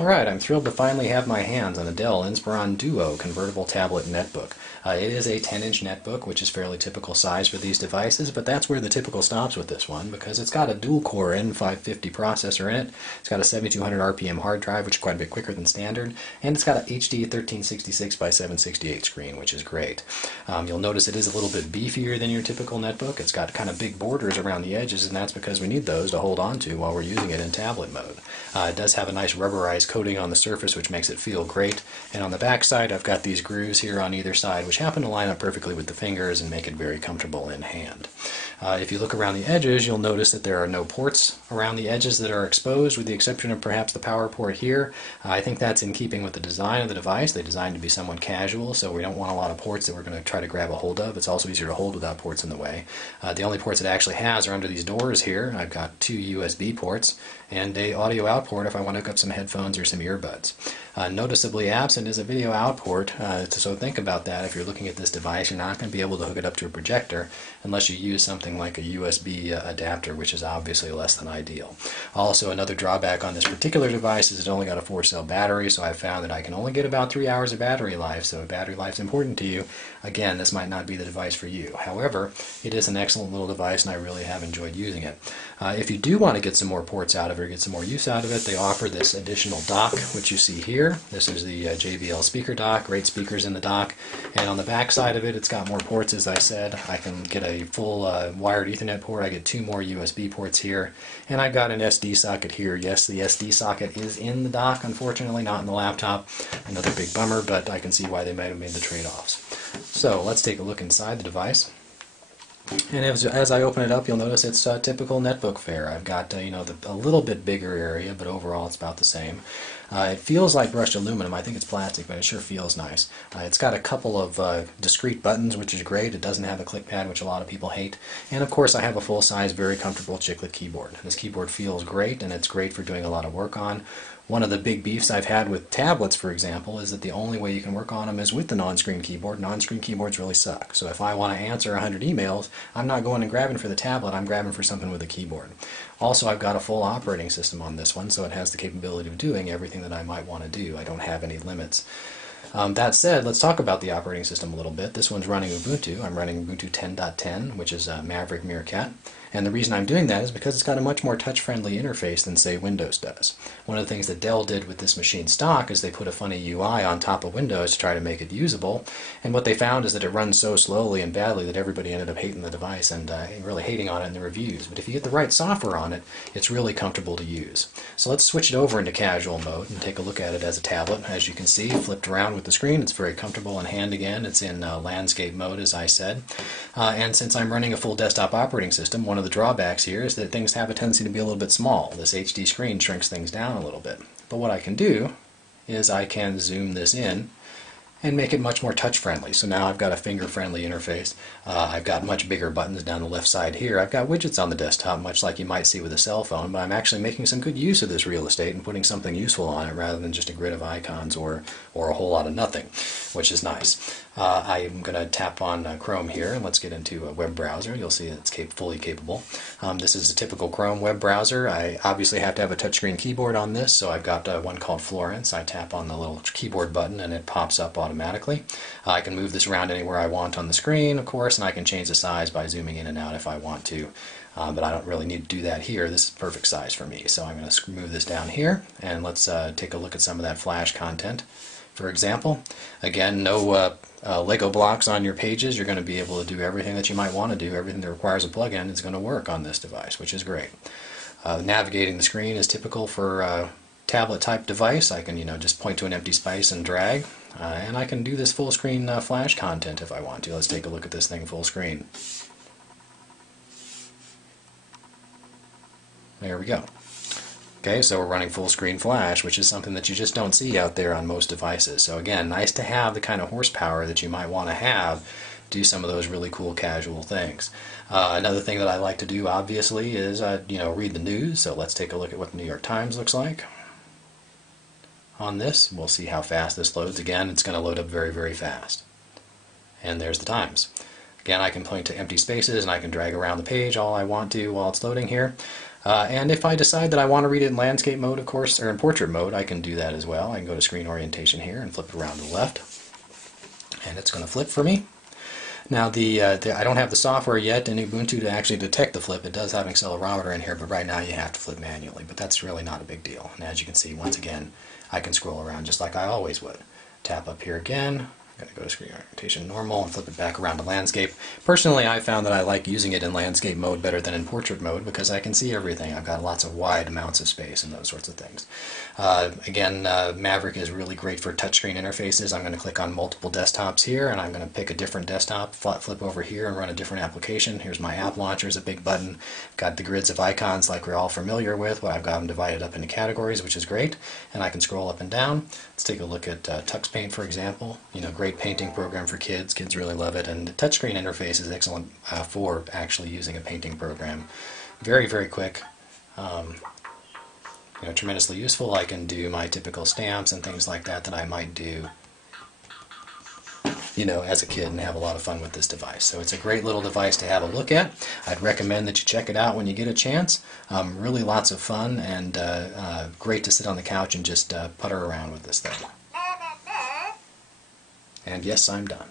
Alright, I'm thrilled to finally have my hands on a Dell Inspiron Duo convertible tablet netbook. It is a 10-inch netbook, which is fairly typical size for these devices, but that's where the typical stops with this one, because it's got a dual-core N550 processor in it, it's got a 7200 RPM hard drive, which is quite a bit quicker than standard, and it's got an HD 1366 by 768 screen, which is great. You'll notice it is a little bit beefier than your typical netbook. It's got kind of big borders around the edges, and that's because we need those to hold on to while we're using it in tablet mode. It does have a nice rubberized coating on the surface, which makes it feel great, and on the back side I've got these grooves here on either side, which happen to line up perfectly with the fingers and make it very comfortable in hand. If you look around the edges, you'll notice that there are no ports around the edges that are exposed, with the exception of perhaps the power port here. I think that's in keeping with the design of the device. They designed to be somewhat casual, so we don't want a lot of ports that we're going to try to grab a hold of. It's also easier to hold without ports in the way. The only ports it actually has are under these doors here. I've got two USB ports and a audio out port if I want to hook up some headphones or some earbuds. Noticeably absent is a video out port, so think about that. If you're looking at this device, you're not going to be able to hook it up to a projector unless you use something like a USB adapter, which is obviously less than ideal. Also, another drawback on this particular device is it's only got a 4-cell battery, so I've found that I can only get about 3 hours of battery life, so if battery life is important to you, again, this might not be the device for you. However, it is an excellent little device and I really have enjoyed using it. If you do want to get some more ports out of it or get some more use out of it, they offer this additional dock, which you see here. This is the JBL speaker dock, great speakers in the dock, and on the back side of it, it's got more ports, as I said. I can get a full wired Ethernet port, I get 2 more USB ports here, and I've got an SD socket here. Yes, the SD socket is in the dock, unfortunately, not in the laptop. Another big bummer, but I can see why they might have made the trade-offs. So let's take a look inside the device. And as I open it up, you'll notice it's typical netbook fare. I've got a little bit bigger area, but overall it's about the same. It feels like brushed aluminum. I think it's plastic, but it sure feels nice. It's got a couple of discrete buttons, which is great. It doesn't have a click pad, which a lot of people hate. And of course, I have a full-size, very comfortable chiclet keyboard. This keyboard feels great, and it's great for doing a lot of work on. One of the big beefs I've had with tablets, for example, is that the only way you can work on them is with the non-screen keyboard. Non-screen keyboards really suck. So if I want to answer 100 emails, I'm not going and grabbing for the tablet, I'm grabbing for something with a keyboard. Also, I've got a full operating system on this one, so it has the capability of doing everything that I might want to do. I don't have any limits. That said, let's talk about the operating system a little bit. This one's running Ubuntu. I'm running Ubuntu 10.10, which is Maverick Meerkat. And the reason I'm doing that is because it's got a much more touch-friendly interface than, say, Windows does. One of the things that Dell did with this machine stock is they put a funny UI on top of Windows to try to make it usable, and what they found is that it runs so slowly and badly that everybody ended up hating the device and really hating on it in the reviews. But if you get the right software on it, it's really comfortable to use. So let's switch it over into casual mode and take a look at it as a tablet. As you can see, flipped around with the screen, it's very comfortable in hand again. It's in landscape mode, as I said. And since I'm running a full desktop operating system, one of the drawbacks here is that things have a tendency to be a little bit small. This HD screen shrinks things down a little bit. But what I can do is I can zoom this in and make it much more touch-friendly. So now I've got a finger-friendly interface. I've got much bigger buttons down the left side here. I've got widgets on the desktop, much like you might see with a cell phone, but I'm actually making some good use of this real estate and putting something useful on it rather than just a grid of icons or a whole lot of nothing, which is nice. I'm going to tap on Chrome here, and let's get into a web browser. You'll see it's fully capable. This is a typical Chrome web browser. I obviously have to have a touchscreen keyboard on this, so I've got one called Florence. I tap on the little keyboard button and it pops up automatically. I can move this around anywhere I want on the screen, of course, and I can change the size by zooming in and out if I want to. But I don't really need to do that here. This is perfect size for me. So I'm going to move this down here, and let's take a look at some of that Flash content. For example, again, no Lego blocks on your pages. You're going to be able to do everything that you might want to do. Everything that requires a plug-in is going to work on this device, which is great. Navigating the screen is typical for a tablet-type device. I can, just point to an empty space and drag, and I can do this full-screen Flash content if I want to. Let's take a look at this thing full screen. There we go. Okay, so we're running full screen Flash, which is something that you just don't see out there on most devices. So again, nice to have the kind of horsepower that you might want to have to do some of those really cool casual things. Another thing that I like to do, obviously, is read the news. So let's take a look at what the New York Times looks like. On this, we'll see how fast this loads. Again, it's going to load up very, very fast. And there's the Times. Again, I can point to empty spaces and I can drag around the page all I want to while it's loading here. And if I decide that I want to read it in landscape mode, of course, or in portrait mode, I can do that as well. I can go to screen orientation here and flip it around to the left. And it's going to flip for me. Now, I don't have the software yet in Ubuntu to actually detect the flip. It does have an accelerometer in here, but right now you have to flip manually. But that's really not a big deal. And as you can see, once again, I can scroll around just like I always would. Tap up here again. I'm going to go to screen orientation normal and flip it back around to landscape. Personally, I found that I like using it in landscape mode better than in portrait mode because I can see everything. I've got lots of wide amounts of space and those sorts of things. Again, Maverick is really great for touchscreen interfaces. I'm going to click on multiple desktops here, and I'm going to pick a different desktop, flip over here and run a different application. Here's my app launcher, is a big button. Got the grids of icons like we're all familiar with, but I've got them divided up into categories, which is great. And I can scroll up and down. Let's take a look at TuxPaint, for example. You know, great painting program for kids. Kids really love it, and the touchscreen interface is excellent for actually using a painting program. Very, very quick. You know, tremendously useful. I can do my typical stamps and things like that that I might do, you know, as a kid and have a lot of fun with this device. So it's a great little device to have a look at. I'd recommend that you check it out when you get a chance. Really lots of fun and great to sit on the couch and just putter around with this thing. And yes, I'm done.